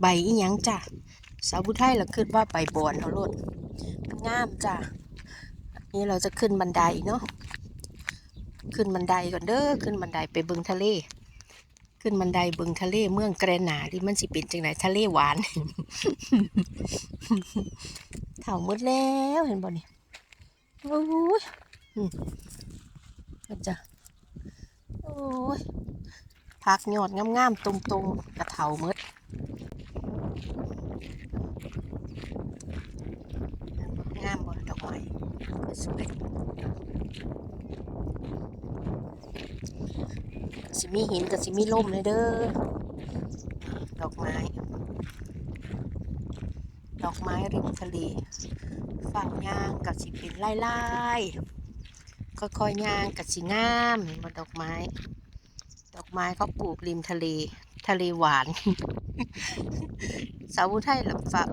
ใบอีหยังจ้ะสาวผู้ไทยเราคิดว่าใบบอนเขาลดมันงามจ้ะนี่เราจะขึ้นบันไดเนาะขึ้นบันไดก่อนเด้อขึ้นบันไดไปบิงทะเล ขึ้นบันไดบิงทะเลเมืองแกรนาที่มันสิเป็นจังไหนทะเลหวานเถ่าหมดแล้วเห็นบ่นี่โอ้ยอืมก็จะโอ้ยพักยอดงามๆตรงๆกระเถาหมด งามบ่ดอกไม้ก็ สิมีหินกับสิมีลมเลยเด้อ ดอกไม้ ดอกไม้ริมทะเล ฝั่งย่างกับสิเป็นไล่ไล่ค่อยๆย่างกับสิงามเห็นบ่ดอกไม้ ดอกไม้เขาปลูกริมทะเล ทะเลหวาน สาวไทยหลับฝาก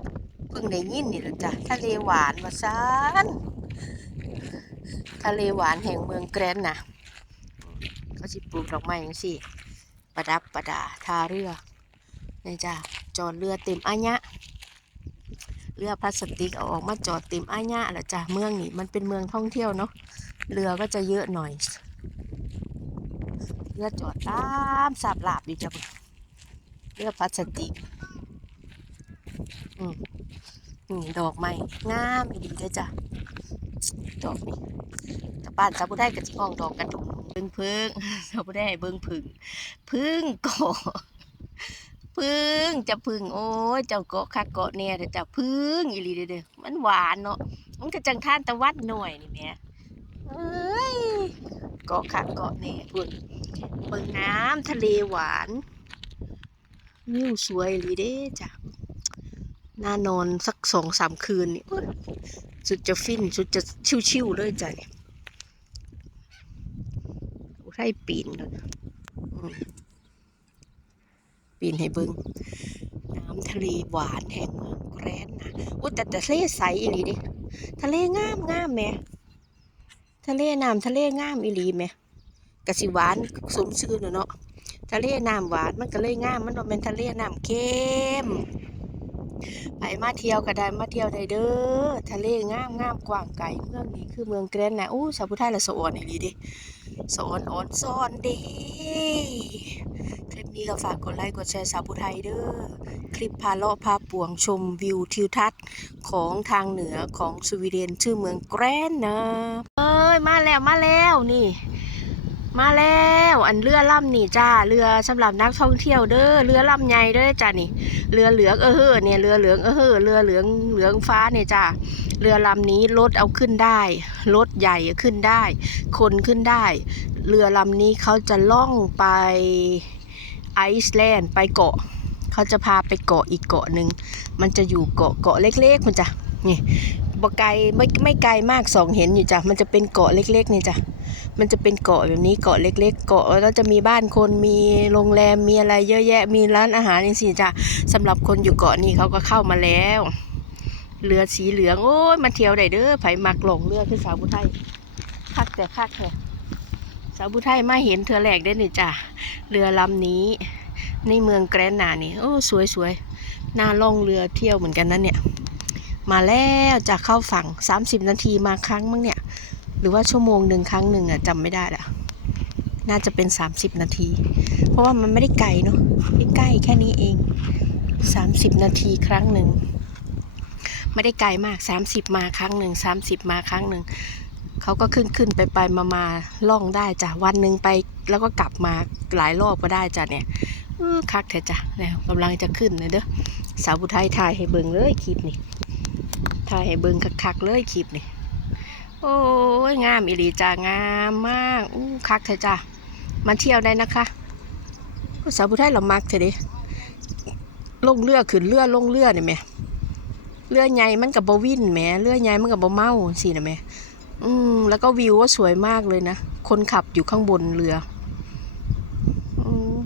เพิ่งได้ยินนี่หละจ้ะทะเลหวานมาซาน ทะเลหวานแห่งเมืองแกรนน่ะเขาสิปลูกดอกไม้อย่างสิประดับประดาทาเรือนี่จ้ะจอดเรือเต็มอาญะเรือพลาสติกเอาออกมาจอดเต็มอาญะแหละจ้ะเมืองนี่มันเป็นเมืองท่องเที่ยวเนาะเรือก็จะเยอะหน่อยเรือจอดตามสาบลาบอยู่จ้ะเรือพลาสติกอืมนี่ดอกไม้งามดีเลยจ้ะ ดอกนี่แต่บ้านสาวผู้ได้กับจิห้องดอกกระดุมเบิ่งพึ่งสาวผู้ได้ให้เบิ่งพึ่งพึ่งเกาะพึ่งจะพึ่งโอ้ยเจ้าเกาะคักเกาะเนี่ยเด้อจ้ะพึ่งอีหลีเด้อเด้อมันหวานเนาะมันก็จังท่านตะวัดหน่อยนี่แม่เอ้ยเกาะคักเกาะเนี่ยพุ่นเบิ่งน้ำทะเลหวานวิวสวยอีหลีเด้จ้ะน่านอนสักสองสามคืนนี่ สุดจะฟินสุดจะชิวๆเลยจ้ะเนี่ยอุไรปีนเลยปีนให้เบิงน้ำทะเลหวานแห่งเมืองแกรนนะอุ้ยแต่แต่ทะเลใสอีหลีดิทะเลงามงามแหม่ทะเลน้ำทะเลงามอีหลีแหม่กะสิหวานสมชื่อเนาะทะเลน้ำหวานมันก็เลยงามมันบ่แม่นทะเลน้ำเค็ม ไปมาเที่ยวก็ได้มาเที่ยวได้เด้อทะเลงามงามกว้างไกลเมืองนี้คือเมืองแกรนนะอู้สาวผู้ไทยละสะออนอีหลีดิสะอนอ่อนซ่อนดีคลิปนี้ก็ฝากกดไลค์กดแชร์สาวผู้ไทยเด้อคลิปพาเลาะพาป่วงชมวิวทิวทัศน์ของทางเหนือของสวีเดนชื่อเมืองแกรนนะเอ้ยมาแล้วมาแล้วนี่ มาแล้วอันเรือล่ำนี่จ้าเรือสำหรับนักท่องเที่ยวเด้อเรือลำใหญ่เด้อจ้านี่ เรือเหลืองเออเฮ้อเนี่ยเรือเหลืองเออเฮ้อเรือเหลืองเหลืองฟ้าเนี่ยจ้าเรือลำนี้รถเอาขึ้นได้รถใหญ่ขึ้นได้ คนขึ้นได้ เรือลำนี้เขาจะล่องไปไอซ์แลนด์ไปเกาะเขาจะพาไปเกาะอีกเกาะหนึ่งมันจะอยู่เกาะเกาะเล็กๆมันจ้ะนี่ บไกลไม่ไม่ไกลมากสองเห็นอยู่จ้ะมันจะเป็นเกาะเล็กๆนี่จ้ะมันจะเป็นเกาะแบบนี้เกาะเล็ก ๆ เกาะแล้วจะมีบ้านคนมีโรงแรมมีอะไรเยอะแยะ มีร้านอาหารนี่สิจ้ะสำหรับคนอยู่เกาะนี้เขาก็เข้ามาแล้วเรือสีเหลืองโอ้ยมาเที่ยวได้เด้อไผมักหลงเรือคือสาวบุไทยคักแต่คักแท้สาวบุไทยมาเห็นเธอแรกได้อนี่จ้ะเรือลำนี้ ในเมืองแกรนนานี่โอ้สวยสวยๆน่าล่องเรือเที่ยวเหมือนกันนะเนี่ย มาแล้วจะเข้าฝั่ง 30 นาทีมาครั้งมั้งเนี่ย หรือว่าชั่วโมงหนึ่งครั้งหนึ่งอะจำไม่ได้ละน่าจะเป็น 30 นาที เพราะว่ามันไม่ได้ไกลเนาะใกล้แค่นี้เอง 30 นาทีครั้งหนึ่งไม่ได้ไกลมาก 30 มาครั้งหนึ่ง30 มาครั้งหนึ่งเขาก็ขึ้นขึ้นไปไปมามาล่องได้จ้ะวันหนึ่งไปแล้วก็กลับมาหลายรอบก็ได้จ้ะเนี่ยคักเถอะจ้ะแล้วกำลังจะขึ้นเลยเด้อสาวบุไทยถ่ายให้เบิ่งเลยคลิปนี่ ถ่ายให้เบิ่งคักๆเลยคลิปนี่โอ้ยงามอีหลีจ้างามมากอู้คักเถอจ้ามาเที่ยวได้นะคะสาวผู้ไทยเรามักเถอดิลงเรือขึ้นเรือลงเรือนี่แม่เรือใหญ่มันกับบวินแหมเรือใหญ่มันกับบเมาสินะแม่อืมแล้วก็วิวว่าสวยมากเลยนะ คนขับอยู่ข้างบนเรือม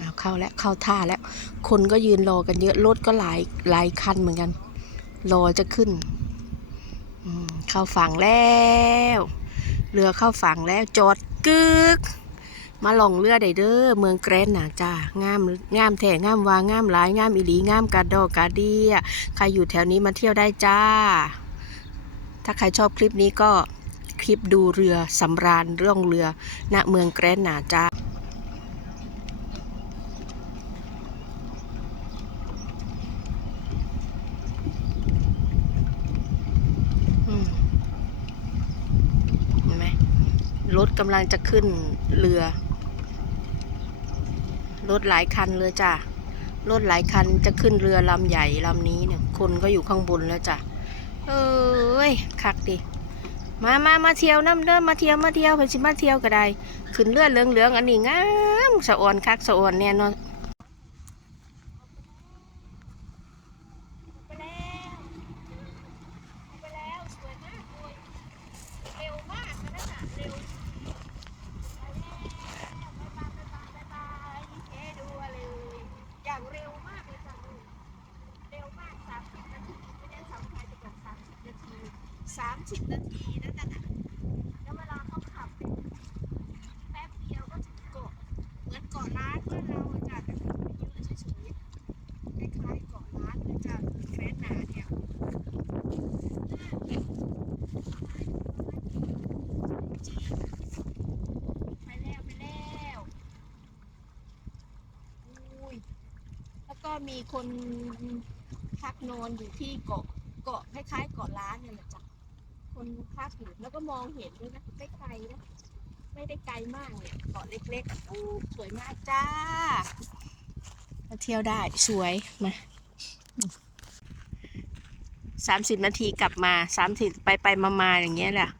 อ้าว เข้าแล้วเข้าท่าแล้ว คนก็ยืนรอกันเยอะ รถก็หลายหลายคันเหมือนกัน รอจะขึ้นเข้าฝั่งแล้ว เรือเข้าฝั่งแล้วจอดกึก มาลองเรือได้เด้อเมืองแกรนน่ะจ้างามงามแท้งามวางามหลายงามอีหลีงามกาดอกกาเดียใครอยู่แถวนี้มาเที่ยวได้จ้า ถ้าใครชอบคลิปนี้ก็คลิปดูเรือสำราญเรื่องเรือณเมืองแกรนน่ะจ้า อืมเห็นไหม รถกำลังจะขึ้นเรือ รถหลายคันเลยจ้ะ รถหลายคันจะขึ้นเรือลำใหญ่ลำนี้เนี่ย คนก็อยู่ข้างบนแล้วจ้ะ เอ้ยคักดิ มามามาเที่ยวน้ำเดิมมาเที่ยวมาเที่ยวไปสิมาเที่ยวก็ได้ ขึ้นเรือเหลืองๆอันนี้งามสะอ่อนคักสะอ่อนแน่นอน สามสิบนาทีนั่นแหละแล้วเวลาเขาขับไปแป๊บเดียวก็ถึงเกาะเหมือนเกาะล้านเมื่อเราอาจารย์แต่ไม่เยอะเฉยๆคล้ายๆเกาะล้านอาจารย์แกรนนาเนี่ยไปแล้วไปแล้วอุ้ยแล้วก็มีคนพักนอนอยู่ที่เกาะเกาะคล้ายๆเกาะล้านเนี่ยแหละจ้ะ คนพักอยู่แล้วก็มองเห็นด้วยนะไม่ไกลนะไม่ได้ไกลมากเนี่ยเกาะเล็กๆอู้สวยมากจ้ามาเที่ยวได้สวยมาสามสิบนาทีกลับมาสามสิบไปไปมามาอย่างเงี้ยแหละ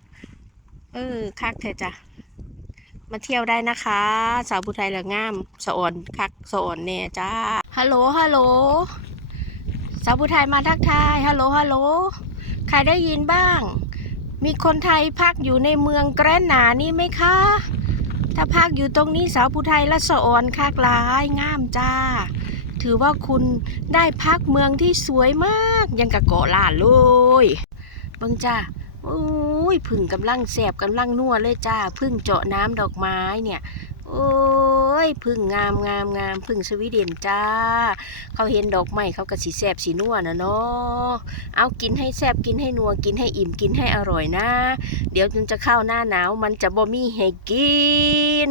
เออคักเธอจ้ะมาเที่ยวได้นะคะ สาวผู้ไทยละงามสะอ่อนคักสะอ่อนเนี่ยจ้าฮัลโหลฮัลโหลสาวผู้ไทยมาทักทายฮัลโหลฮัลโหลใครได้ยินบ้าง มีคนไทยพักอยู่ในเมืองแกรนหนานี่ไหมคะ ถ้าพักอยู่ตรงนี้สาวผู้ไทยละสะอ่อนคักลายงามจ้า ถือว่าคุณได้พักเมืองที่สวยมากยังกับเกาะล้านเลยบิ่งจ้าโอ้ยพึ่งกำลังแสบกำลังนัวเลยจ้าพึ่งเจาะน้ำดอกไม้เนี่ย โอ้ ยพึ่งงามงามงามพึ่งสวีเดนจ้า เขาเห็นดอกไม้เขาก็สีแสบสีนัวนะเนาะเอากินให้แสบกินให้นัวกินให้อิ่มกินให้อร่อยนะ เดี๋ยวจนจะเข้าหน้าหนาวมันจะบ่มีให้กิน